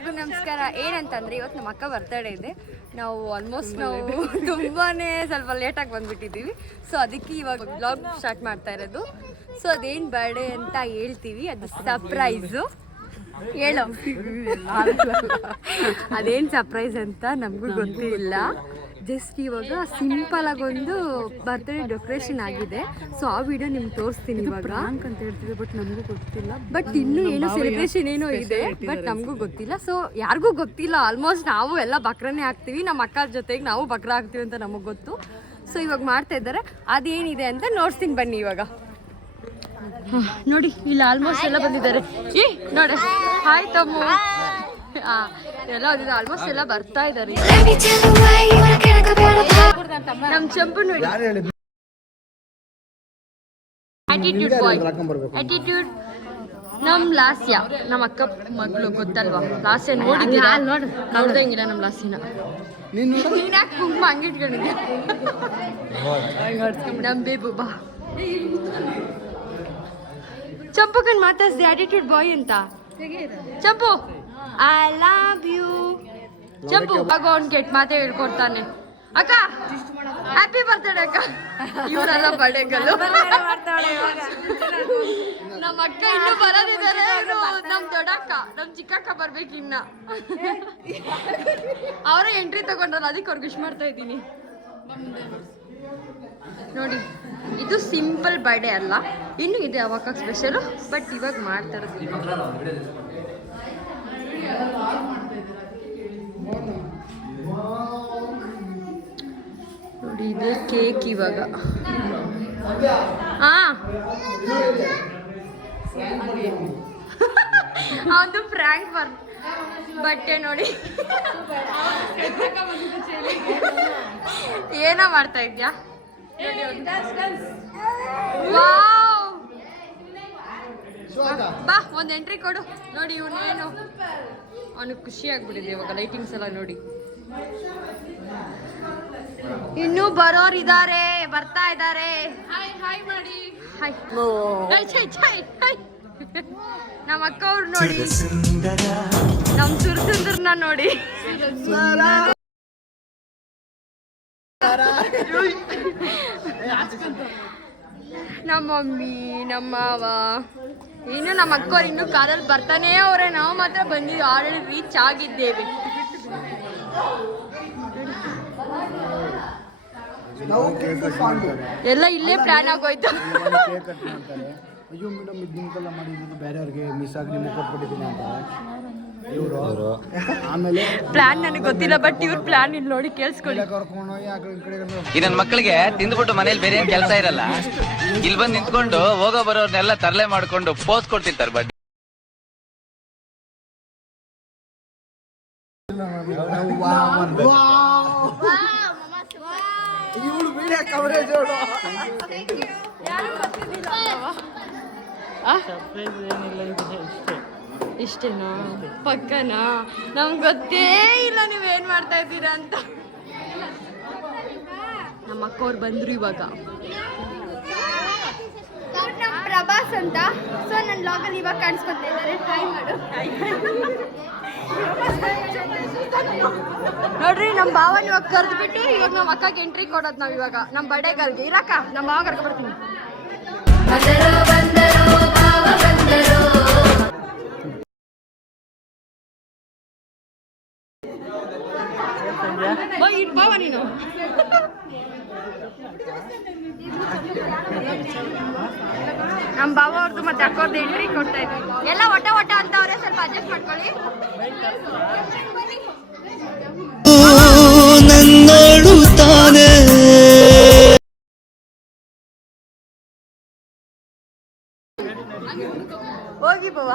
ಎಲ್ಲರಿಗೂ ನಮಸ್ಕಾರ. ಏನಂತಂದ್ರೆ ಇವತ್ತು ನಮ್ಮ ಅಕ್ಕ ಬರ್ತಡೇ ಇದೆ. ನಾವು ಆಲ್ಮೋಸ್ಟ್ ನಾವು ತುಂಬಾನೇ ಸ್ವಲ್ಪ ಲೇಟಾಗಿ ಬಂದ್ಬಿಟ್ಟಿದ್ದೀವಿ. ಸೊ ಅದಕ್ಕೆ ಇವಾಗ ಬ್ಲಾಗ್ ಸ್ಟಾರ್ಟ್ ಮಾಡ್ತಾ ಇರೋದು. ಸೊ ಅದೇನು ಬರ್ಡೇ ಅಂತ ಹೇಳ್ತೀವಿ. ಅದು ಸರ್ಪ್ರೈಸು ಹೇಳೋ. ಅದೇನು ಸರ್ಪ್ರೈಸ್ ಅಂತ ನಮಗೂ ಗೊತ್ತಿಲ್ಲ. ಜಸ್ಟ್ ಇವಾಗ ಸಿಂಪಲ್ ಆಗೊಂದು ಬರ್ತ್ಡೇ ಡೆಕೋರೇಷನ್ ಆಗಿದೆ. ಸೊ ಆ ವಿಡಿಯೋ ನಿಮ್ಗೆ ತೋರಿಸ್ತೀನಿ ಇವಾಗ. ಅಂತ ಹೇಳ್ತೀವಿ ಬಟ್ ನಮಗೂ ಗೊತ್ತಿಲ್ಲ. ಬಟ್ ಇನ್ನೂ ಏನೋ ಸೆಲೆಬ್ರೇಷನ್ ಏನೋ ಇದೆ ಬಟ್ ನಮಗೂ ಗೊತ್ತಿಲ್ಲ. ಸೊ ಯಾರಿಗೂ ಗೊತ್ತಿಲ್ಲ. ಆಲ್ಮೋಸ್ಟ್ ನಾವು ಎಲ್ಲ ಬಕ್ರನೇ ಹಾಕ್ತೀವಿ ನಮ್ಮ ಅಕ್ಕ ಜೊತೆಗೆ ನಾವು ಬಕ್ರ ಹಾಕ್ತೀವಿ ಅಂತ ನಮಗೆ ಗೊತ್ತು. ಸೊ ಇವಾಗ ಮಾಡ್ತಾ ಇದ್ದಾರೆ. ಅದೇನಿದೆ ಅಂತ ನೋಡ್ತೀನಿ ಬನ್ನಿ ಇವಾಗ. ಹ, ನೋಡಿ ಇಲ್ಲಿ ಆಲ್ಮೋಸ್ಟ್ ಎಲ್ಲ ಬಂದಿದ್ದಾರೆ. ಏ ನೋಡಿ. ಹಾಯ್ ತಮ್ಮ. ಹಾ. ಎಲ್ಲ ಬಂದಿದ್ದಾರೆ ಆಲ್ಮೋಸ್ಟ್ ಎಲ್ಲ ಬರ್ತಾ ಇದ್ದಾರೆ. Let me tell you why you wanna get a better ನಮ್ಮ ಚಂಪು ನೋಡಿ. ಆಟಿಟ್ಯೂಡ್ ಬಾಯ್ ಆಟಿಟ್ಯೂಡ್ ನಮ್ ಲಾಸ್ಯ ನಮ್ಮ ಅಕ್ಕ ಮಗಳು ಗೊತ್ತಲ್ವಾ? ಲಾಸ್ಯ ನೋಡಿ ನೋಡ್ದಂಗಿಲ್ಲ ನಮ್ಮ ಲಾಸ್ಯನ. ನೀನ್ ಯಾಕೆ ಕುಂಕುಮ ಹಂಗಿಟ್ಕೊಂಡಿದ್ಯಾ ನಮ್ ಬೇಬು ಬಾ. ಚಂಪುಕನ್ ಮಾತಾಡ್ಸಿದೆ ಆಟಿಟ್ಯೂಡ್ ಬಾಯ್ ಅಂತ. Champu! I love you Champu ಆಗ ಗೆಟ್ ಕೆಟ್ಟ ಮಾತೇ ಹೇಳ್ಕೊಡ್ತಾನೆ. ಅಕ್ಕ ಹ್ಯಾಪಿ ಬರ್ತ್ಡೇ ಅಕ್ಕ. ಇವರೆಲ್ಲ ಬಡೆಗಳು ನಮ್ಮ ಅಕ್ಕ ಇನ್ನು ಬರೋದಿದ್ದಾರೆ. ನಮ್ಮ ನಮ್ ದೊಡ್ಡಕ್ಕ, ನಮ್ ಚಿಕ್ಕಕ್ಕ ಬರ್ಬೇಕು ಇನ್ನ. ಅವರೇ ಎಂಟ್ರಿ ತಗೊಂಡ್ರಲ್ಲ, ಅದಕ್ಕೆ ಅವ್ರಿಗೆ ವಿಶ್ ಮಾಡ್ತಾ ಇದ್ದೀನಿ. ನೋಡಿ, ಇದು ಸಿಂಪಲ್ ಬರ್ಡೇ ಅಲ್ಲ. ಇನ್ನು ಇದೆ ಅವಾಗ ಸ್ಪೆಷಲು ಬಟ್ ಇವಾಗ ಮಾಡ್ತಾ ನೋಡಿ ಇದು ಕೇಕ್ ಇವಾಗ. ಹಾ ಅವನು ಫ್ರ್ಯಾಂಕ್ ಬರ್ ಬಟ್ಟೆ ನೋಡಿ. ಏನೋ ಮಾಡ್ತಾ ಇದ್ಯಾ! ಬಾ ಒಂದು ಎಂಟ್ರಿ ಕೊಡು. ನೋಡಿ ಇವನೇನು. ಅವನಿಗೆ ಖುಷಿ ಆಗ್ಬಿಟ್ಟಿದೆ ಇವಾಗ ಲೈಟಿಂಗ್ಸ್ ಎಲ್ಲ ನೋಡಿ. ಇನ್ನೂ ಬರೋರ್ ಇದಾರೆ ಬರ್ತಾ ಇದಾರೆ ಹಾಯ್ ಹಾಯ್ ಮಾಡಿ ಹಾಯ್ ಛೈ ಛೈ ಹಾಯ್ ನಮ್ಮ ಅಕ್ಕ ಅವ್ರು ನೋಡಿ. ನಮ್ ಸುರ್ಸುಂದರ್ನ ನೋಡಿ ನಮ್ಮ ಮಮ್ಮಿ ನಮ್ಮ ಮಾವ ಇನ್ನು ನಮ್ಮ ಅಕ್ಕವ್ರು ಇನ್ನು ಕಾರಲ್ಲಿ ಬರ್ತಾನೆ ಅವ್ರೆ. ನಾವು ಮಾತ್ರ ಬಂದಿದ್ದು ಆಲ್ರೆಡಿ ರೀಚ್ ಆಗಿದ್ದೇವೆ. ಎಲ್ಲ ಇಲ್ಲೇ ಪ್ಲಾನ್ ಆಗೋಯ್ತು. ಅಯ್ಯೋ ಮೇಡಮ್ ಇದು ನಿಮ್ಗೆಲ್ಲ ಮಾಡಿದ್ದು ಬೇರೆಯವ್ರಿಗೆ ಮಿಸ್ ಆಗಿ ನಿಮಗೆ ಕೊಟ್ಬಿಟ್ಟಿದ್ದೀನಿ ಅಂತಾರೆ ಇವರು? ಆಮೇಲೆ ಪ್ಲಾನ್ ನನಗೆ ಗೊತ್ತಿಲ್ಲ ಬಟ್ ಇವ್ರ ಪ್ಲಾನ್ ಇಲ್ಲಿ ನೋಡಿ ಕೇಳಿಸ್ಕೊಳ್ಳಿ. ಕರ್ಕೊಂಡು ಆ ಕಡೆ ಈ ಕಡೆ ಕರ್ಕೊಂಡು ಈ ನನ್ ಮಕ್ಕಳಿಗೆ ತಿಂದ್ಬಿಟ್ಟು ಮನೇಲಿ ಬೇರೆ ಏನ್ ಕೆಲಸ ಇರಲ್ಲ. ಇಲ್ಲಿ ಬಂದು ನಿಂತ್ಕೊಂಡು ಹೋಗೋ ಬರೋರ್ನೆಲ್ಲ ತರಲೆ ಮಾಡ್ಕೊಂಡು ಪೋಸ್ ಕೊಡ್ತಿರ್ತಾರೆ ಬಟ್ ಇವಳು ವಿಡಿಯೋ ಕವರೇಜ್ ಅವಳು ಇಷ್ಟೇನಾ? ಪಕ್ಕನಾ? ನಮ್ಗೆ ಗೊತ್ತೇ ಇಲ್ಲ ನೀವೇನ್ ಮಾಡ್ತಾ ಇದ್ದೀರಾ ಅಂತ. ನಮ್ಮ ಅಕ್ಕವ್ರು ಬಂದ್ರು ಇವಾಗ. ಪ್ರಭಾಸ್ ಅಂತ. ಸೊ ನನ್ನ ಲಾಗಲ್ಲಿ ಇವಾಗ ಕಾಣಿಸ್ಕೊತಾ ಇದ್ದಾರೆ. ಹಾಯ್ ಮಾಡು. ನೋಡ್ರಿ ನಮ್ಮ ಭಾವನ ಇವಾಗ ಕರೆದ್ಬಿಟ್ಟು ಇವಾಗ ನಮ್ಮ ಅಕ್ಕಗೆ ಎಂಟ್ರಿ ಕೊಡೋದು ನಾವು ಇವಾಗ. ನಮ್ಮ ಬಡೆಗಲ್ಗೆ ಇರಕ್ಕ ನಮ್ಮ ಭಾವ ಕರ್ಕೊಬಿಡ್ತೀನಿ ಭಾವ ನೀನು ನಮ್ಮ ಬಾವ ಅವ್ರದ್ದು ಮತ್ತೆ ಅಕ್ಕವ್ರದ್ದು ಎಂಟ್ರಿ ಕೊಡ್ತಾ ಇದ್ವಿ ಎಲ್ಲ ಒಟ್ಟ ಒಟ್ಟ ಅಂತ ಅವರೇ ಸ್ವಲ್ಪ ಅಡ್ಜಸ್ಟ್ ಮಾಡ್ಕೊಳ್ಳಿ. ಹೋಗಿ ಬವ್ವ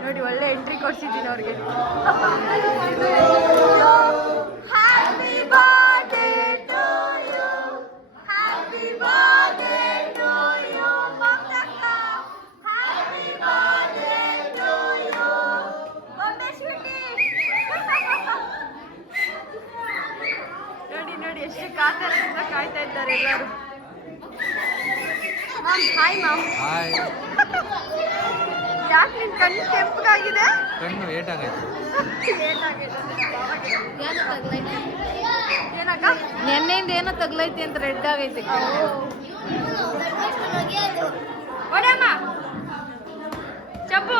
ನೋಡಿ ಒಳ್ಳೆ ಎಂಟ್ರಿ ಕೊಡ್ಸಿದ್ದೀನಿ ಅವ್ರಿಗೆ. ಕಾತರದಿಂದ ಕಾಯ್ತಾ ಇದ್ದಾರೆ ಎಲ್ಲರೂ. ಮ್ಯಾಮ್ ಹಾಯ್ ಮ್ಯಾಮ್ ಯಾಕೆ ಕಣ್ಣು ಕೆಂಪಗಾಗಿದೆ? ಕಣ್ಣು ಏಟಾಗೈತೆ. ಏನಕ್ಕ ನೆನ್ನೆಯಿಂದ ಏನೋ ತಗ್ಲೈತಿ ಅಂತ ರೆಡ್ ಆಗೈತಿ. ಹೊಡೆಯಮ್ಮ ಚಪ್ಪು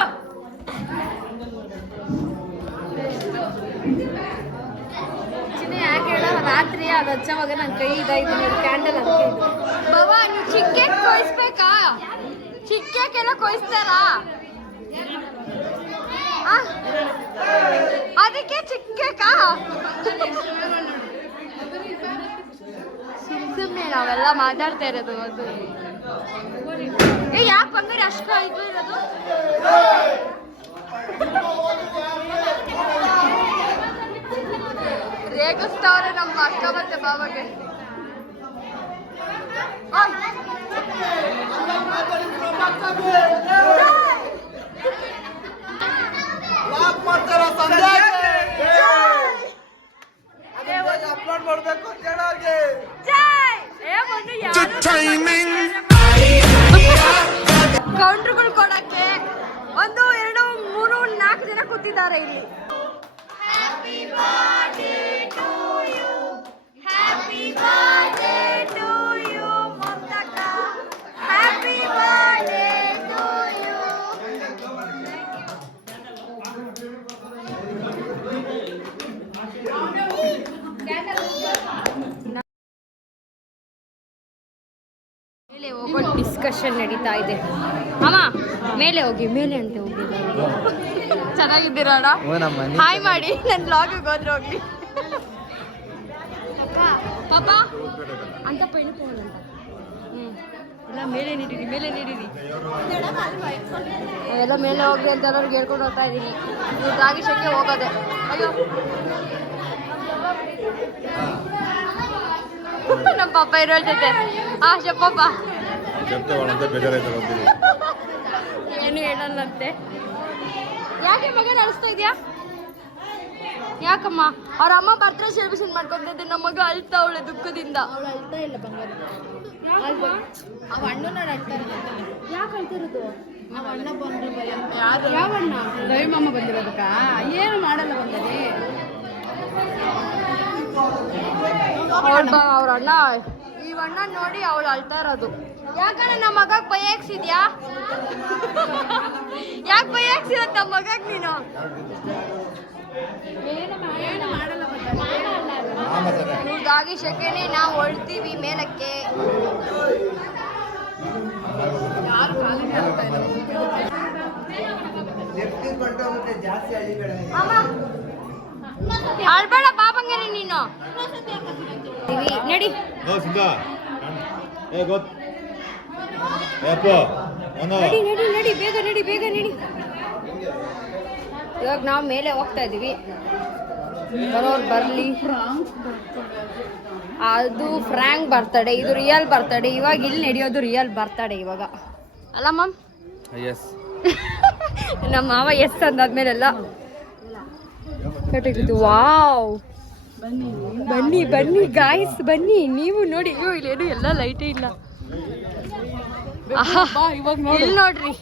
ಚಿನ್ನ ಯಾಕೆ ಹೇಳ ರಾತ್ರಿ ಅದು ಹಚ್ಚವಾಗ ನನ್ನ ಕೈ ಇದಾಯ್ತು ನನ್ನ ಕ್ಯಾಂಡಲ್ ಅದಕ್ಕೆ. ಬಾವ ನೀವು ಚಿಕ್ಕ ಕೊಯ್ಸ್ಬೇಕಾ? ಚಿಕ್ಕೆಲ್ಲ ಕೊಯ್ಸ್ತಾರ? ಅದಕ್ಕೆ ಚಿಕ್ಕೇಕಾ ಸುಮ್ಮನೆ ನಾವೆಲ್ಲ ಮಾತಾಡ್ತಾ ಇರೋದು ಅದು. ಏ, ಯಾಕೆ ಬಂಗಾರ ಅಷ್ಟು ಇದು ಇರೋದು? ರೇಗಿಸ್ತಾವ್ರೆ ನಮ್ಮ ಅಕ್ಕ ಮತ್ತೆ ಬಾಬಾಗೆ ಓಯ್. ಮೇಲೆ ಹೋಗಿ ಮೇಲೆ ಅಂತ ಹೋಗಿ. ಚೆನ್ನಾಗಿದ್ದೀರಣ್ಣ ಹಾಯ್ ಮಾಡಿ ನನ್ನ ಬ್ಲಾಗಿಗೆ ಹೋದ್ರೆ ಹೋಗ್ಲಿ ಪಾಪ ಅಂತ ಪೈನು ಅಂತ. ಹ್ಞೂ ಎಲ್ಲ ಮೇಲೆ ನೀಡಿರಿ ಮೇಲೆ ನೀಡಿರಿ. ಎಲ್ಲ ಮೇಲೆ ಹೋಗಿ ಅಂತ ಎಲ್ಲರಿಗೆ ಹೇಳ್ಕೊಂಡು ಹೋಗ್ತಾ ಇದ್ದೀನಿ. ನೀವು ರಾಗಿಶಕ್ಕೆ ಹೋಗೋದೆ. ಅಯ್ಯೋ. ನಮ್ಮ ಪಾಪ ಇರೋ ಜೊತೆ. ಆ ಶಪ್ಪಪ್ಪ. ಏನು ಹೇಳಲ್ಲಂತೆ. ಯಾಕೆ ಮಗ ನಡೆಸ್ತಾ ಇದೆಯಾ? ಯಾಕಮ್ಮ? ಅವ್ರ ಅಮ್ಮ ಬರ್ತ್ಡೇ ಸೆಲೆಬ್ರೇಷನ್ ಮಾಡ್ಕೊಂತ ಇದ್ದೆ ನಮ್ಮ ಮಗ ಅಳ್ತಾ ಅವಳೆ ದುಃಖದಿಂದ. ಅವಳು ಅಳ್ತಾ ಇಲ್ಲ ಬಂಗಾರ. ಅವ ಅಣ್ಣನ ಅಳ್ತಾ ಯಾಕೆ ಅಳ್ತಿರೋದು ಅವ ಅಣ್ಣ ಬಂದ್ರೆ ಭಯ ಯಾವ ಅಣ್ಣ? ರವಿಮಮ್ಮ ಬಂದಿರೋದಕ್ಕ? ಏನು ಮಾಡಲ್ಲ ಅವಳ ಅವ್ರ ಅಣ್ಣ ಈ ಅಣ್ಣ ನೋಡಿ ಅವಳು ಅಳ್ತಾ ಇರೋದು. ಯಾಕಣ್ಣ ನಮ್ಮ ಮಗಗ್ ಭಯ ಹಾಕ್ಸಿದ್ಯಾ? ಯಾಕೆ ಭಯ ಹಾಕ್ಸಿರೋದು ನಮ್ಮ ಮಗಗ್ ನೀನು? ಇವ್ರದಾಗಿ ಶಕೆನೆ ನಾವು ಹೊಳ್ತೀವಿ ಮೇಲಕ್ಕೆ. ಅಳ್ಬೇಡ ಬಾಬಂಗನೆ ನೀನು. ನಡಿ. ಇವಾಗ ನಾವು ಮೇಲೆ ಹೋಗ್ತಾ ಇದೀವಿ. ಬರೋರ್ ಬರಲಿ. ಅದು ಫ್ರಾಂಕ್ ಬರ್ತಡೆ ಇದು ರಿಯಲ್ ಬರ್ತಡೆ ಇವಾಗ ಇಲ್ಲಿ ನಡೆಯೋದು ರಿಯಲ್ ಬರ್ತಡೆ ಇವಾಗ. ಅಲ್ಲ ಮಮ್ ಎಸ್ ನಮ್ಮ ಮಾವ ಎಸ್ ಅಂದಾದ್ಮೇಲೆ ಕಟ್ಟಿದ್ದು ವಾವ್ ಬನ್ನಿ ಬನ್ನಿ ಬನ್ನಿ ಗಾಯ್ಸ್ ಬನ್ನಿ. ನೀವು ನೋಡಿ ಇಲ್ಲಿ ಎಲ್ಲ ಲೈಟೇ ಇಲ್ಲ. ಇಲ್ಲಿ ನೋಡ್ರಿ.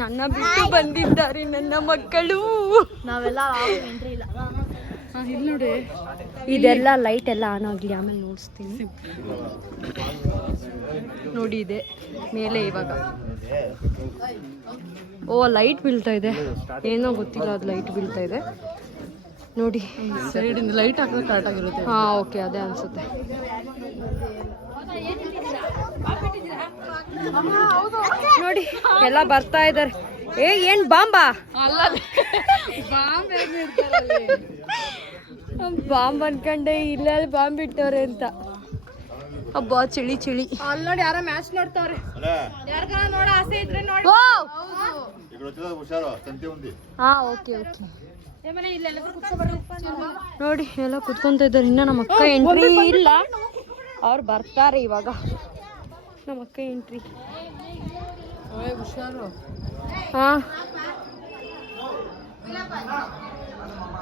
ನನ್ನ ಬಿಟ್ಟು ಬಂದಿದ್ದಾರೆ ನನ್ನ ಮಕ್ಕಳು. ನಾವೆಲ್ಲ ಇಲ್ಲ. ಇಲ್ಲಿ ನೋಡಿ. ಇದೆಲ್ಲ ಲೈಟ್ ಎಲ್ಲ ಆನ್ ಆಗಲಿ ಆಮೇಲೆ ನೋಡಿಸ್ತೀನಿ. ನೋಡಿ ಇದೆ ಮೇಲೆ ಇವಾಗ. ಓ ಲೈಟ್ ಬೀಳ್ತಾ ಇದೆ. ಏನೋ ಗೊತ್ತಿಲ್ಲ ಅದು ಲೈಟ್ ಬೀಳ್ತಾ ಇದೆ. ನೋಡಿ. ಸೈಡಿಂದ ಲೈಟ್ ಹಾಕಿದ್ರೆ ಕರೆಕ್ಟ್ ಆಗಿರುತ್ತೆ. ಹಾ ಓಕೆ ಅದೇ ಅನ್ಸುತ್ತೆ. ನೋಡಿ ಎಲ್ಲ ಬರ್ತಾ ಇದ್ದಾರೆ. ಏ ಏನ್ ಬಾಂಬಾ? ಬಾಂಬ್ ಅನ್ಕಂಡೆ ಇಲ್ಲ ಬಾಂಬ್ ಇಟ್ಟವ್ರೆ ಅಂತ. ಅಬ್ಬ ಚಳಿ ಚಳಿ. ಅಲ್ಲಿ ನೋಡಿ ಯಾರ ಮ್ಯಾಚ್ ನೋಡ್ತಾವ್ರೆ. ನೋಡ ಆಸೆ ಇದ್ರೆ ನೋಡಿ. ಹಾ ಓಕೆ ಓಕೆ. ನೋಡಿ ಎಲ್ಲ ಕುತ್ಕೊಂತ ಇದಾರೆ ಇನ್ನ ನಮ್ಮ ಅಕ್ಕ ಎಂಟ್ರಿ ಇಲ್ಲ. ಅವ್ರು ಬರ್ತಾರೆ ಇವಾಗ. ನಮ್ಮ ಅಕ್ಕ ಎಂಟ್ರಿ ಹಾ.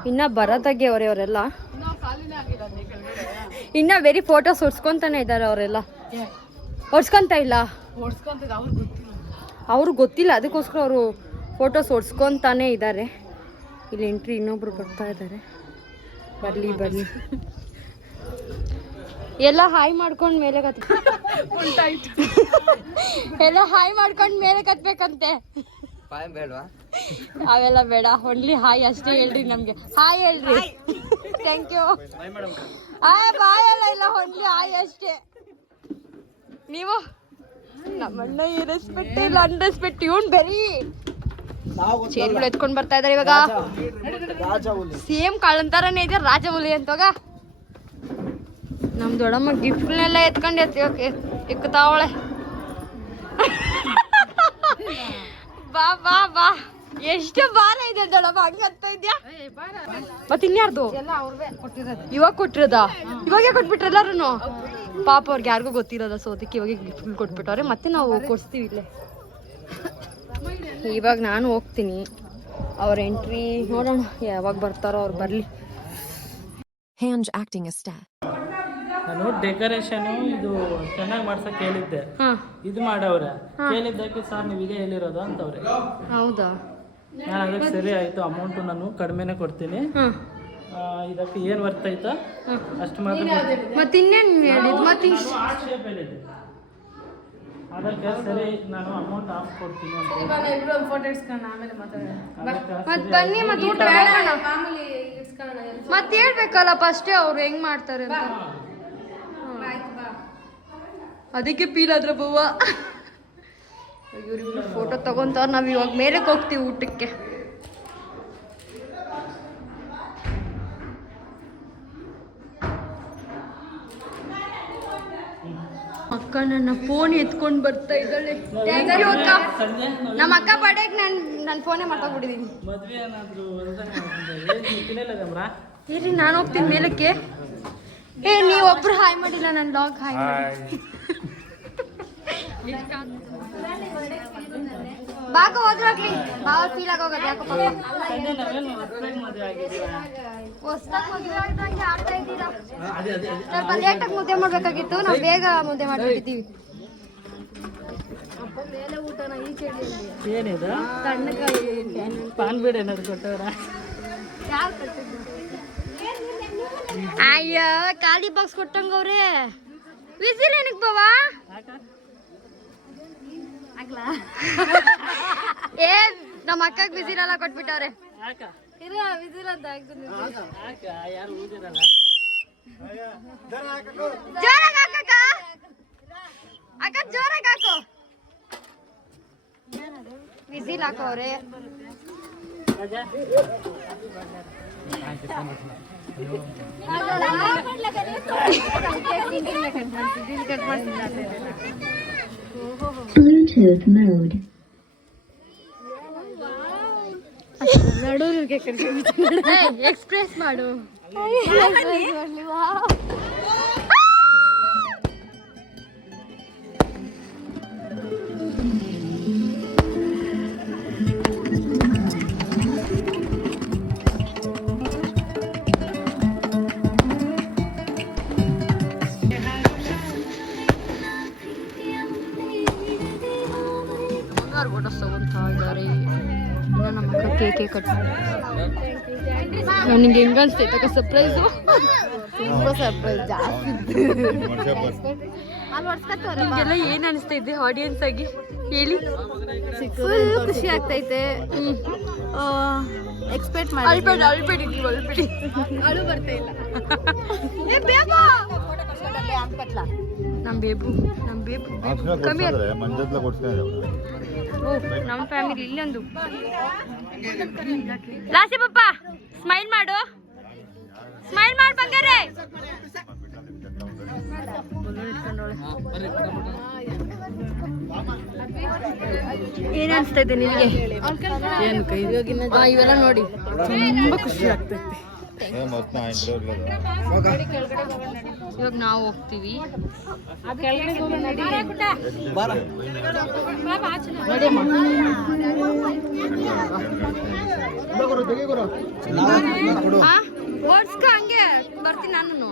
ಇನ್ನ ಬರದಾಗೆ ಅವ್ರೆ ಅವರೆಲ್ಲ. ಇನ್ನ ವೆರಿ ಫೋಟೋಸ್ ಹೊಡ್ಸ್ಕೊಂತಾನೆ ಇದ್ದಾರೆ ಅವರೆಲ್ಲ. ಹೊಡ್ಸ್ಕೊಂತ ಇಲ್ಲ? ಓಡಿಸ್ಕೊಂತಿದ್ದ ಅವ್ರು ಗೊತ್ತಿಲ್ಲ. ಅವ್ರಿಗೆ ಗೊತ್ತಿಲ್ಲ ಅದಕ್ಕೋಸ್ಕರ ಅವರು ಫೋಟೋಸ್ ಹೊಡ್ಸ್ಕೊಂತಾನೆ ಇದ್ದಾರೆ ಇಲ್ಲಿ ಎಂಟ್ರಿ ಇನ್ನೊಬ್ರು ಬರ್ತಾ ಇದ್ದಾರೆ ಬರ್ಲಿ ಬರಲಿ. ಎಲ್ಲ ಹಾಯ್ ಮಾಡ್ಕೊಂಡು ಮೇಲೆ ಕತ್ ಎಲ್ಲ ಹಾಯ್ ಮಾಡ್ಕೊಂಡು ಮೇಲೆ ಕತ್ಬೇಕಂತೆ. ಅವೆಲ್ಲ ಬೇಡ ಒನ್ಲಿ ಹಾಯ್ ಅಷ್ಟೇ ಹೇಳ್ರಿ ನಮ್ಗೆ. ಹಾಯ್ ಹೇಳ್ರಿ. ಥ್ಯಾಂಕ್ ಯು ಆ ಬಾಯ್ ಎಲ್ಲ ಇಲ್ಲ ಒನ್ಲಿ ಹಾಯ್ ಅಷ್ಟೇ. ನೀವು? ನಮ್ಮಣ್ಣ ಈ ರೆಸ್ಪೆಕ್ಟ್ ಇಲ್ಲ ಅನ್ರೆಸ್ಪೆಕ್ಟ್ ಇವನ್ ಬೆರಿ ಚೇರ್ಗಳು ಎತ್ಕೊಂಡ್ ಬರ್ತಾ ಇದಾರೆ ಇವಾಗ. ಸೇಮ್ ಕಾಳಂತಾರನೇ ಇದೆ ಹುಲಿ ಅಂತೋಗ ನಮ್ ದೊಡ್ಡಮ್ಮ ಗಿಫ್ಟ್ನೆಲ್ಲ ಎತ್ಕೊಂಡು ಎತ್ತಿ ಇಕ್ಕತಾವಳೆ ಬಾ ಬಾ ಬಾ. ಎಷ್ಟು ಭಾರ ಇದೆ ದೊಡ್ಡಮ್ಮ, ಹಂಗ ಅಂತ ಇದ್ಯಾ? ಮತ್ತೆ ಇನ್ಯಾರ್ದು? ಇವಾಗ ಕೊಟ್ಟಿರೋದ? ಇವಾಗೆ ಕೊಟ್ಬಿಟ್ರೆ ಪಾಪ ಅವ್ರಿಗೆ ಯಾರಿಗೂ ಗೊತ್ತಿರೋದ ಸೊ ಅದಕ್ಕೆ ಇವಾಗ ಗಿಫ್ಟ್ ಕೊಟ್ಬಿಟ್ಟವ್ರೆ. ಮತ್ತೆ ನಾವು ಕೊಡ್ಸ್ತೀವಿ ಇಲ್ಲೇ. ಇವಾಗ ನಾನು ಹೋಗ್ತೀನಿ. ಅವ್ರ ಎಂಟ್ರಿ ನೋಡೋಣ, ಯಾವಾಗ ಬರ್ತಾರೋ ಅವ್ರು ಬರಲಿ. Hange acting a stat. ನಾನು ಡೆಕೋರೇಷನ್ ಇದು ಚೆನ್ನಾಗಿ ಮಾಡ್ಸಕ್ ಹೇಳಿದ್ದೆ ಹಾಂ. ಇದು ಮಾಡವ್ರೆ. ಕೇಳಿದ್ದಕ್ಕೆ ಸರ್ ನೀವು ಇದೇ ಹೇಳಿರೋದು ಅಂತವ್ರೆ. ಹೌದಾ? ನಾನು ಅದಕ್ಕೆ ಸರಿ ಆಯ್ತು ಅಮೌಂಟು ನಾನು ಕಡಿಮೆನೆ ಕೊಡ್ತೀನಿ. ಹಾಂ. ಆ, ಇದಕ್ಕೆ ಏನು ವರ್ತ್ ಆಯ್ತಾ? ಅಷ್ಟು ಮಾತ್ರ ಮತ್ತೆ ಇನ್ನೇನು ಹೇಳಿದ್? ಮತ್ತೆ ಇಷ್ಟ್- ಹೇಳಿದ್ದೆ ಅದಕ್ಕೆ ಸರಿ ನಾನು ಅಮೌಂಟ್ ಆಫ್ ಕೊಡ್ತೀನಿ ಅಂತ ಹೇಳಿ. ಅದಕ್ಕೆ ಮತ್ ಬನ್ನಿ ಮತ್ತೆ ಊಟ ಮಾಡೋಣ. ಮತ್ತೆ ಹೇಳ್ಬೇಕಲ್ಲ ಫಸ್ಟೇ ಅವ್ರು ಹೆಂಗ್ ಮಾಡ್ತಾರೆ ಅಂತ. ಅದಕ್ಕೆ ಪೀಲ್ ಆದ್ರ ಬವ್ವ. ಇವ್ರಿಬ್ರು ಫೋಟೋ ತಗೊಂತವ್ರು ನಾವ್ ಇವಾಗ ಮೇಲಕ್ಕೆ ಹೋಗ್ತೀವಿ ಊಟಕ್ಕೆ. ಅಕ್ಕ ನನ್ನ ಫೋನ್ ಎತ್ಕೊಂಡು ಬರ್ತಾ ಇದ್ದಾಳೆ. ನಮ್ಮ ಅಕ್ಕ ಬಡೇಗ್ ನಾನು ನನ್ನ ಫೋನೇ ಮಾತಾಡ್ಬಿಟ್ಟಿದ್ದೀನಿ ಇರ್ರಿ ನಾನು ಹೋಗ್ತೀನಿ ಮೇಲಕ್ಕೆ. ಏ ನೀವು ಒಬ್ಬರು ಹಾಯ್ ಮಾಡಿಲ್ಲ ನನ್ನ ಲಾಗ್ ಹಾಯ್ ಬಾಕ ಹೋದ್ರಾಗ್ಲಿ ಬಾವ ಫೀಲ್ ಆಗೋಗದ ಯಾಕೋ ಹೊಸ್ದಾಗ ಆಡ್ತಾ ಇದ್ದೀರಾ? ಸ್ವಲ್ಪ ಲೇಟಾಗಿ ಮುದ್ದೆ ಮಾಡ್ಬೇಕಾಗಿತ್ತು. ನಾವು ಬೇಗ ಮುದ್ದೆ ಮಾಡ್ಬಿಟ್ಟಿದ್ದೀವಿ. ಏನಿದು? ಪಾನ್ ಬೀಡ ಏನಾದ್ರು ಕೊಟ್ಟವ್ರ? ಅಯ್ಯೋ ಖಾಲಿ ಬಾಕ್ಸ್ ಕೊಟ್ಟಂಗವ್ರೆ ವಿಸಿಲ್ ಏನಕ್ಕೆ ಬಾವಾ? ಏ ನಮ್ಮ ಅಕ್ಕಗ್ ವಿಸಿಲ್ ಎಲ್ಲ ಕೊಟ್ಬಿಟ್ಟವ್ರೆ. ಜೋರಾಗಿ ಹಾಕಕ್ಕ ಅಕ್ಕ. ಜೋರಾಗ ಹಾಕು. ವಿಸಿಲ್ ಹಾಕೋರೆ Bluetooth mode. ಎಕ್ಸ್ಪ್ರೆಸ್ ಮಾಡು ಬಂಗಾರ ಅನ್ಸ್ತೈತಕ್ಕ ಸರ್ಪ್ರೈಸು ತುಂಬ ಸರ್ಪ್ರೈಸ್ ಜಾಸ್ತಿ. ನಿಮ್ಗೆಲ್ಲ ಏನ್ ಅನಿಸ್ತೈತೆ ಆಡಿಯನ್ಸ್ ಆಗಿ? ಹೇಳಿ. ಫುಲ್ ಖುಷಿ ಆಗ್ತೈತೆ. ಎಕ್ಸ್ಪೆಕ್ಟ್ ಮಾಡಿ ಅಳ್ಬೇಡಿ ಅಳ್ಬೇಡಿ ನೀವು ಅಳ್ಬೇಡಿ. ಅಳು ಬರ್ತಾ ಇಲ್ಲ. ಏ ಬೇಬು! ನಮ್ಮ ಬೇಬು ನಮ್ ಬೇಬು. ಕಮ್ಮಿ ನಮ್ಮ ಫ್ಯಾಮಿಲಿ ಇಲ್ಲೊಂದು. ಲಾಸಿ ಪಪ್ಪ ಸ್ಮೈಲ್ ಮಾಡು. ಸ್ಮೈಲ್ ಮಾಡ್ ಬಂಗಾರೆ ಏನ್ ಅನ್ಸ್ತಾ ಇದೆ ನಿಮಗೆ ಏನು ಕೈ ಇವೆಲ್ಲ ನೋಡಿ ತುಂಬಾ ಖುಷಿ ಆಗ್ತೈತೆ ಇವಾಗ ನಾವು ಹೋಗ್ತೀವಿ ಬಾರ ಗುರು ತೆಗಿ ಗುರು ನಾವು ಕೊಡು ಆ ಓಡ್ಸ್ಕ ಹಂಗೆ ಬರ್ತೀನಿ ನಾನು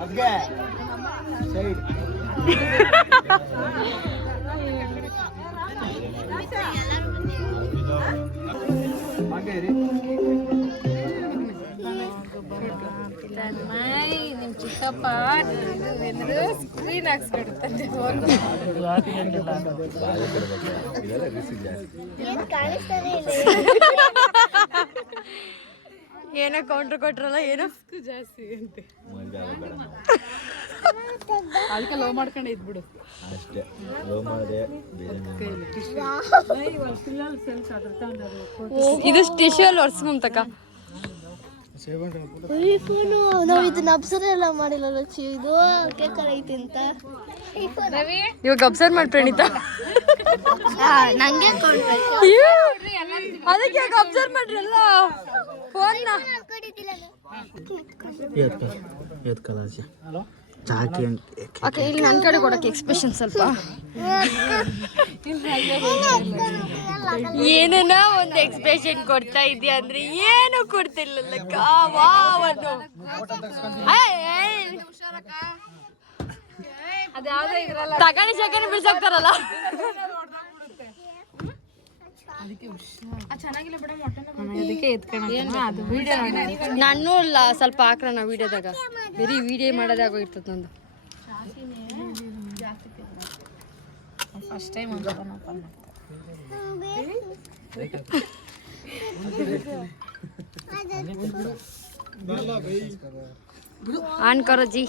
ಅದ್ಗೆ ಸೈಡ್ ಹಾಗೆ ಇರಿ ನಿಮ್ ಚಿಕ್ಕಪ್ಪ ಸ್ಕ್ರೀನ್ ಹಾಕ್ಸ್ಬಿಡುತ್ತೆ ಏನೋ ಕೌಂಟರ್ ಕೊಟ್ರಲ್ಲ ಏನೋ? ಜಾಸ್ತಿ ಅಂತೆ. ಅದಕ್ಕೆ ಲೋ ಮಾಡ್ಕೊಂಡು ಇದ್ಬಿಡು ಅಷ್ಟೇ. ಲೋ ಮಾಡಿದೆ ಇದು ಸ್ಟಿಶಲ್ ಅಲ್ಲಿ ಒರ್ಸ್ಕೊಂತಕ್ಕ ನಾವು ಇದನ್ನ ಅಬ್ಸರ್ವ್ ಎಲ್ಲ ಮಾಡಿಲ್ಲ ಇದು ಐತಿ ಅಂತ. ಇವಾಗ ಅಬ್ಸರ್ವ್ ಮಾಡಿ ಪ್ರಣೀತ. ನಂಗೆ ಅದಕ್ಕೆ ಯಾಕೆ ಅಬ್ಸರ್ವ್ ಮಾಡ್ರಿ ಎಲ್ಲ ಫೋನ್ನ ಓಕೆ ಇಲ್ಲಿ ನನ್ನ ಕಡೆ ಕೊಡಕ್ಕೆ ಎಕ್ಸ್ಪ್ರೆಷನ್ ಸ್ವಲ್ಪ. ಏನನ ಒಂದು ಎಕ್ಸ್ಪ್ರೆಷನ್ ಕೊಡ್ತಾ ಇದೆಯಾ ಅಂದ್ರೆ ಏನು ಕೊಡ್ತಿರ್ಲಿಲ್ಲ ವಾವ್ ಅನ್ನು ತಗಣಿ ಸಗಣಿ ಬಿಡ್ಸಾಕ್ತಾರಲ್ಲ ಅದಕ್ಕೆ ಎತ್ಕೊಂಡು ಅದು ವಿಡಿಯೋ ನಾನು ಇಲ್ಲ ಸ್ವಲ್ಪ ಹಾಕ್ರಣ ವಿಡಿಯೋದಾಗ. ಬರೀ ವಿಡಿಯೋ ಮಾಡೋದಾಗ ಇರ್ತದೆ ನಂದು. ಫಸ್ಟ್ ಟೈಮ್ ಆನ್ ಕರೋ ಜಿ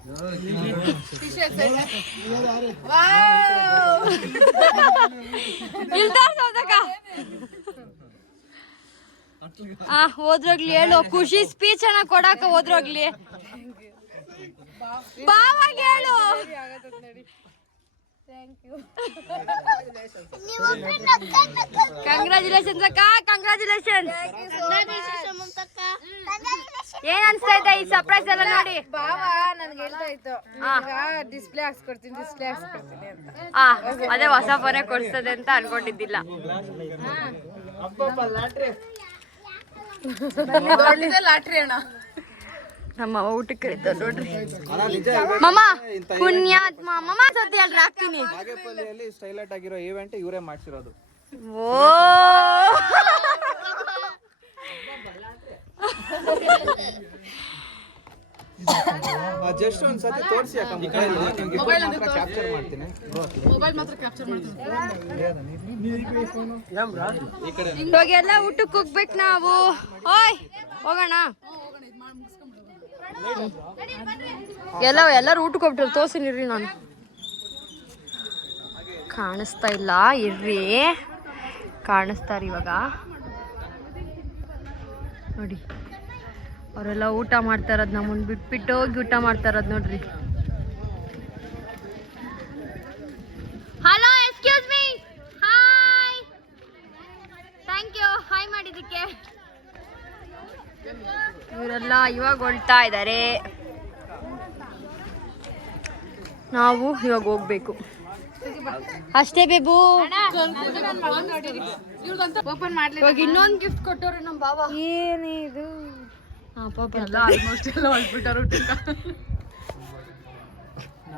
ಇಲ್ತಾ ಸೌದಕ್ಕ ಆ ಹೋದ್ರೋಗ್ಲಿ ಹೇಳು. ಖುಷಿ ಸ್ಪೀಚ್ ಅನ್ನ ಕೊಡಾಕ ಹೋದ್ರೋಗ್ಲಿ. ಬಾವಾಗ ಹೇಳು. ಕಂಗ್ರಾಚುಲೇಷನ್ಸ್ ಅಕ್ಕ ಕಂಗ್ರಾಚುಲೇಷನ್ಸ್ ಏನ್ ಅನ್ಸ್ತಾ ಇದೆ ಈ ಸರ್ಪ್ರೈಸ್ ಎಲ್ಲ ನೋಡಿ? ಬಾವ ನನ್ಗೆ ಹೇಳ್ತಾ ಇತ್ತು ಡಿಸ್ಪ್ಲೇ ಹಾಕ್ಸ್ಕೊಡ್ತೀನಿ ಡಿಸ್ಪ್ಲೇ ಹಾಕ್ಸ್ಕೊಡ್ತೀನಿ ಆ ಅದೇ ಹೊಸ ಫೋನೇ ಕೊಡ್ಸ್ತದೆ ಅಂತ ಅನ್ಕೊಂಡಿದ್ದಿಲ್ಲ. ಲಾಟ್ರಿ ಅಣ್ಣ. ನಮ್ಮ ಊಟಕ್ಕೆ. ಕರೀತಾರ ನೋಡ್ರಿ ಮಮ್ಮ ಪುಣ್ಯಾತ್ಮ. ಮಾಮ ಸದ್ಯ ಹೇಳ್ರಿ ಹಾಕ್ತೀನಿ ಬಾಗೇಪಲ್ಲಿಯಲ್ಲಿ ಸ್ಟೈಲೈಟ್ ಆಗಿರೋ ಈವೆಂಟ್ ಇವರೇ ಮಾಡ್ಸಿರೋದು. ಓ. ಜಸ್ಟ್ ಒಂದ್ ಸತಿ ತೋರಿಸಿ ಅಕ್ಕ ಮೊಬೈಲ್ ಕ್ಯಾಪ್ಚರ್ ಮಾಡ್ತೀನಿ. ಮೊಬೈಲ್ ಮಾತ್ರ ಕ್ಯಾಪ್ಚರ್ ಮಾಡ್ತೀನಿ. ಇವಾಗ ಎಲ್ಲ ಊಟಕ್ಕೆ ಹೋಗ್ಬೇಕು ನಾವು. ಓಯ್ ಹೋಗೋಣ. ಎಲ್ಲ ಎಲ್ಲರೂ ಊಟಕ್ಕೆ ಹೋಗ್ಬಿಟ್ರು. ತೋರ್ಸಿನಿರ್ರಿ ನಾನು. ಕಾಣಿಸ್ತಾ ಇಲ್ಲ. ಇರ್ರಿ. ಕಾಣಿಸ್ತಾರ ಇವಾಗ. ನೋಡಿ. ಅವರೆಲ್ಲ ಊಟ ಮಾಡ್ತಾ ಇರೋದು ನಮ್ಮನ್ನು ಬಿಟ್ಬಿಟ್ಟು ಹೋಗಿ ಊಟ ಮಾಡ್ತಾ ಇರೋದು ನೋಡ್ರಿ hello excuse me hi thank you hi ಮಾಡಿದ್ದಕ್ಕೆ ಇವರೆಲ್ಲ ಇವಾಗ ಹೊಳ್ತಾ ಇದ್ದಾರೆ. ನಾವು ಇವಾಗ ಹೋಗ್ಬೇಕು. ಅಷ್ಟೇ ಬೇಬು. ಓಪನ್ ಮಾಡ್ಲಿ ಇವಾಗ ಇನ್ನೊಂದು ಗಿಫ್ಟ್ ಕೊಟ್ಟವ್ರೆ ನಮ್ಮ ಬಾವ. ಏನಿದು? ಹಾ ಪಾಪ ಎಲ್ಲ ಆಲ್ಮೋಸ್ಟ್ ಎಲ್ಲ ಹೊಳ್ಬಿಟ್ಟಾರ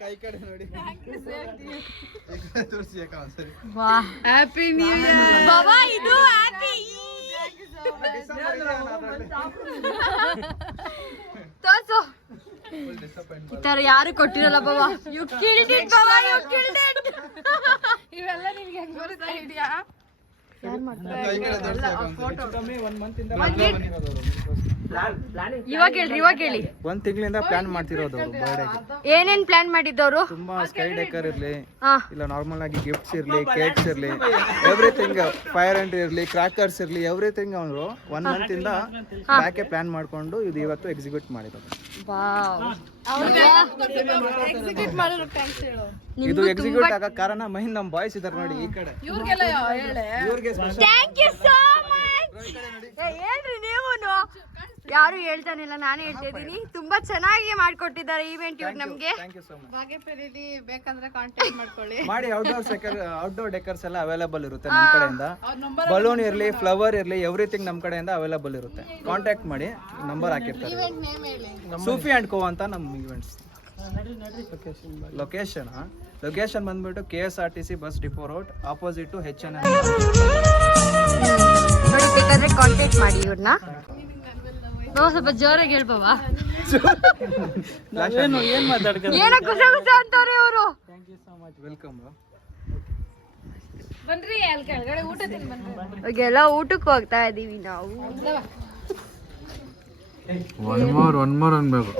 ಅಕ್ಕ ಈ ಕಡೆ ನೋಡಿ. ಈ ಕಡೆ ತೋರಿಸಿ ಅಕ್ಕ ಒಂದ್ಸರಿ ವಾ ಹ್ಯಾಪಿ ನ್ಯೂ ಇಯರ್ ಬಾಬಾ ಇದು ಹ್ಯಾಪಿ ತೋರ್ಸು. ಈ ತರ ಯಾರು ಕೊಟ್ಟಿರಲ್ಲ ಬಾಬಾ? ಯು ಕಿಲ್ಡ್ ಇಟ್ ಬಾಬಾ ಯು ಕಿಲ್ಡ್ ಇಟ್ ಇವೆಲ್ಲ ನಿಮಗೆ ಹೆಂಗ್ ಬರುತ್ತೆ ಕಡೆ ತೋರಿಸಿ ಅಕ್ಕ ಒಂದ್ಸರಿ. ಚಿಕ್ಕಮ್ಮಿ ಮಂತ್ ಇಂದ ಇವಾಗ ಹೇಳ್ರಿ ಇವಾಗ ಹೇಳಿ. ಒಂದ್ ತಿಂಗಳಿಂದ ಪ್ಲಾನ್ ಮಾಡ್ತಿರೋದು ಬರ್ಡೇಗೆ ಏನೇನ್ ಪ್ಲಾನ್ ಮಾಡಿದ್ದವ್ರು? ತುಂಬಾ ಸ್ಕೈ ಡೆಕರ್ ಇರ್ಲಿ ಹಾ. ಇಲ್ಲ ನಾರ್ಮಲ್ ಆಗಿ ಗಿಫ್ಟ್ಸ್ ಇರ್ಲಿ ಕೇಕ್ಸ್ ಇರ್ಲಿ ಎವ್ರಿಥಿಂಗ್ ಫೈರ್ ಅಂಡ್ ಇರ್ಲಿ ಕ್ರಾಕರ್ಸ್ ಇರ್ಲಿ ಎವ್ರಿಥಿಂಗ್ ಅವರು ಒನ್ ಮಂತ್ ಇಂದ ಬ್ಯಾಕೆ ಪ್ಲಾನ್ ಮಾಡ್ಕೊಂಡು ಇದು ಇವತ್ತು ಎಕ್ಸಿಕ್ಯೂಟ್ ಮಾಡಿರೋದು. ಇದು ಎಕ್ಸಿಕ್ಯೂಟ್ ಆಗೋ ಕಾರಣ ಮೈನ್ ನಮ್ಮ ಬಾಯ್ಸ್ ಇದಾರೆ ನೋಡಿ ಈ ಕಡೆ. ಇವ್ರಿಗೆ special. Thank you so much ಹೇಳ್ರಿ ಯಾರು ಹೇಳ್ತಾನಿಲ್ಲ ನಾನೇ ಹೇಳ್ತಾ ಇದ್ದೀನಿ. ತುಂಬಾ ಚೆನ್ನಾಗಿ ಮಾಡ್ಕೊಟ್ಟಿದ್ದಾರೆ ಈವೆಂಟ್ ಇವ್ರು ನಮ್ಗೆ. ಬೇಕಂದ್ರೆ ಕಾಂಟ್ಯಾಕ್ಟ್ ಮಾಡ್ಕೊಳ್ಳಿ. ಮಾಡಿ ಔಟ್ಡೋರ್ ಡೆಕರ್ ಔಟ್ಡೋರ್ ಡೆಕರ್ಸ್ ಎಲ್ಲ ಅವೈಲೇಬಲ್ ಇರುತ್ತೆ ನಮ್ಮ ಕಡೆಯಿಂದ. ಬಲೂನ್ ಇರಲಿ ಫ್ಲವರ್ ಇರಲಿ ಎವ್ರಿಥಿಂಗ್ ನಮ್ಮ ಕಡೆಯಿಂದ ಅವೈಲೇಬಲ್ ಇರುತ್ತೆ. ಕಾಂಟ್ಯಾಕ್ಟ್ ಮಾಡಿ ನಂಬರ್ ಹಾಕಿರ್ತಾರೆ. ಸೂಫಿ ಅಂಡ್ ಕೋ ಅಂತ ನಮ್ಮ ಈವೆಂಟ್ಸ್ ಲೊಕೇಶನ್ ಲೊಕೇಶನ್ ಬಂದ್ಬಿಟ್ಟು K S R T C bus depot road opposite to H N ನೋಡಿ ಬೇಕಾದ್ರೆ ಕಾಂಟ್ಯಾಕ್ಟ್ ಮಾಡಿ ಇವ್ರನ್ನ. ನಾವು ಸ್ವಲ್ಪ ಜೋರಾಗಿ ಹೇಳ್ಬವಾ? ಏನು ಏನ್ ಮಾತಾಡ್ಕೊಂಡು ಏನೋ ಖುಷಿ ಖುಷಿ ಅಂತವ್ರೆ ಇವರು. ವೆಲ್ಕಮ್ ಬನ್ರಿ ಅಲ್ಲಿ ಕೆಳಗಡೆ ಊಟ ತಿನ್ ಬನ್ರಿ ಇವಾಗೆಲ್ಲ ಊಟಕ್ಕೆ ಹೋಗ್ತಾ ಇದೀವಿ ನಾವು. ಒನ್ ಮೋರ್ ಒನ್ ಮೋರ್ ಅನ್ಬೇಕು.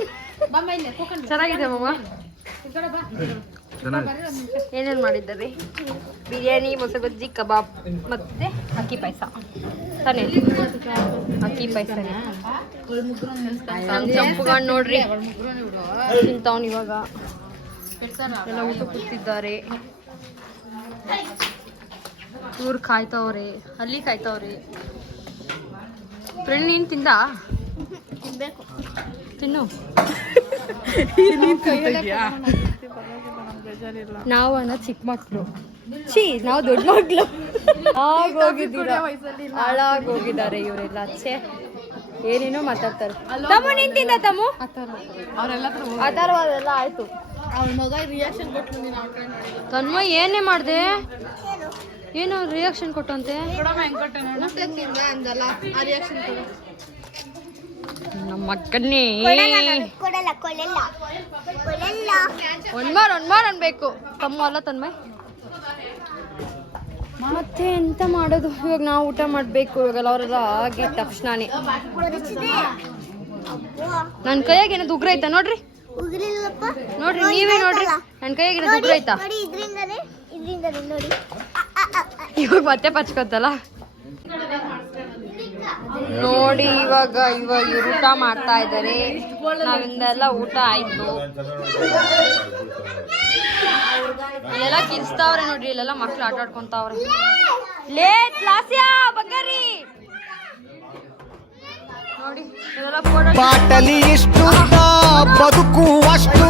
ಚೆನ್ನಾಗಿದೆ ಮಮ್ಮ ಈ ಕಡೆ ಬಾ. ಏನೇನು ಮಾಡಿದ್ದಾರೆ? ಬಿರಿಯಾನಿ ಮೊಸಗಜ್ಜಿ ಕಬಾಬ್ ಮತ್ತೆ ಅಕ್ಕಿ ಪಾಯಸ. ತಾನೇ? ಅಕ್ಕಿ ಪಾಯಸ ನಮ್ಮ ಚಂಪುಗಣ್ಣ ನೋಡ್ರಿ. ತಿಂತಾವ್ನ ಇವಾಗ. ಎಲ್ಲ ಊಟ ಕೂತಿದ್ದಾರೆ ಇವ್ರು ಕಾಯ್ತಾವ್ರಿ. ಅಲ್ಲಿ ಕಾಯ್ತಾವ್ರಿ. ಫ್ರೆಂಡ್ ನೀನು ತಿಂದ? ತಿನ್ನು. ನಾವು ಅನ್ನ ಚಿಕ್ಕ ಮಕ್ಳು. ಛೀ ನಾವು ದೊಡ್ಡ ಮಕ್ಳು. ಹೋಗಿದ್ದೀರ? ಹಾಳಾಗೋಗಿದ್ದಾರೆ ಇವರೆಲ್ಲ. ಛೇ ಏನೇನೋ ಮಾತಾಡ್ತಾರೆ. ತಮ್ಮ ನಿಂತಿದ್ದ ತಮ್ಮ? ಆ ಥರ ಅದೆಲ್ಲ ಆಯ್ತು. ತನ್ಮ ಏನೇ ಮಾಡ್ದೆ? ಏನೋ ರಿಯಾಕ್ಷನ್ ಕೊಟ್ಟಂತೆ? ನಮ್ಮ ಮಕ್ಕನ್ನೇ ಕೊಡಲ್ಲ ಕೊಡಲ್ಲ. ಕೊಡಲ್ಲ. ಒನ್ಮಾರ್ ಒನ್ಮಾರ್ ಅನ್ಬೇಕು. ತಮ್ಮ ಅಲ್ಲ ತನ್ಮೈ ಮತ್ತೆ ಎಂತ ಮಾಡೋದು? ಇವಾಗ ನಾವು ಊಟ ಮಾಡಬೇಕು ಇವಾಗೆಲ್ಲ ಅವರೆಲ್ಲ ಆಗಿದ ತಕ್ಷಣನೇ ನನ್ನ ಕೈಯಾಗ ಏನದು ಉಗ್ರ ಐತಾ ನೋಡ್ರಿ? ನೋಡ್ರಿ ನೀವೇ ನೋಡ್ರಿ. ನನ್ನ ಕೈಯಾಗ ಏನದು ಉಗ್ರ ಐತಾ ಇವಾಗ ಮತ್ತೆ ಪಚ್ಕೋತಲ್ಲ? ನೋಡಿ ಇವಾಗ ಇವಾಗ ಇವ್ರು ಊಟ ಮಾಡ್ತಾ ಇದ್ದಾರೆ. ನಾವಿಂದೆಲ್ಲ ಊಟ ಆಯ್ತು. ಇಲ್ಲೆಲ್ಲ ಕಿರ್ಸ್ತಾವ್ರೆ ನೋಡ್ರಿ ಇಲ್ಲೆಲ್ಲ ಮಕ್ಳು ಆಟ ಆಡ್ಕೊಂತಾವ್ರೆ. ಲೇಟ್ ಲಾಸ್ಯಾ ಬಂಗಾರಿ ನೋಡಿ ಬಾಟಲಿ ಎಷ್ಟು ಬದುಕು ಅಷ್ಟು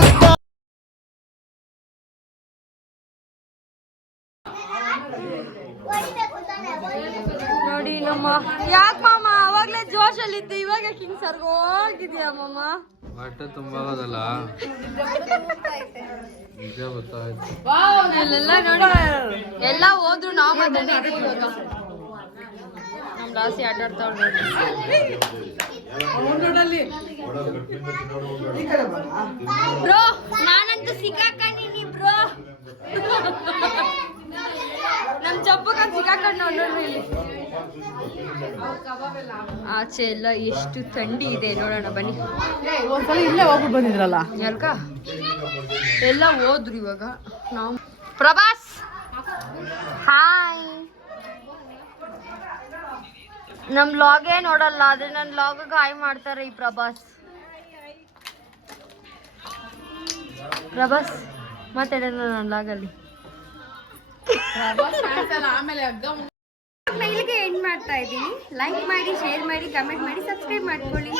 ನೋಡಿ ನಮ್ಮ ಯಾಕೆ ಮಾಮ ಇದ್ದು ಇವಾಗ ಕಿಂಗ್ ಸರ್ಗ್ ಹೋಗಿದ್ಯಾ ಮಾಮ? ಹೊಟ್ಟೆ ತುಂಬಾ ಆಗೋದಲ್ಲ ನಿಜ ಗೊತ್ತಾಯ್ತು. ನೋಡಿ ಎಲ್ಲ ಹೋದ್ರು ನಾವು ಮಾತಾಡಿ ಇವಾಗ. ನಮ್ ರಾಸಿ ಆಟ ನೋಡಿ. ಬ್ರೋ ನಾನಂತೂ ಸಿಕ್ಕಾಕೊಂಡಿನಿ ಬ್ರೋ ನಮ್ ಚಪ್ಪಕ್ಕ ಸಿಕ್ಕಾಕೊಂಡು ನೋಡ್ರಿ ಇಲ್ಲಿ. ಆಚೆ ಎಲ್ಲ ಎಷ್ಟು ಥಂಡಿ ಇದೆ ನೋಡೋಣ ಬನ್ನಿ. ಒಂದ್ಸಲ ಇಲ್ಲೇ ಹೋಗಿ ಬಂದಿದ್ರಲ್ಲ? ಯಾರ್ಕ ಎಲ್ಲ ಹೋದ್ರು ಇವಾಗ. ನಾವು ಪ್ರಭಾಸ್! ಹಾಯ್ ನಮ್ ಲಾಗೇ ನೋಡಲ್ಲ ಆದ್ರೆ ನನ್ನ ಲಾಗ್ ಹಾಯ್ ಮಾಡ್ತಾರೆ ಈ ಪ್ರಭಾಸ್. ಪ್ರಭಾಸ್ ಮಾತಾಡೋಣ ನನ್ನ ಲಾಗಲ್ಲಿ. ಆಮೇಲೆ ಹಗ್ಗ ಇಲ್ಲಿಗೆ ಎಂಡ್ ಮಾಡ್ತಾ ಇದ್ದೀನಿ ಲೈಕ್ ಮಾಡಿ ಶೇರ್ ಮಾಡಿ ಕಮೆಂಟ್ ಮಾಡಿ ಸಬ್ಸ್ಕ್ರೈಬ್ ಮಾಡ್ಕೊಳ್ಳಿ.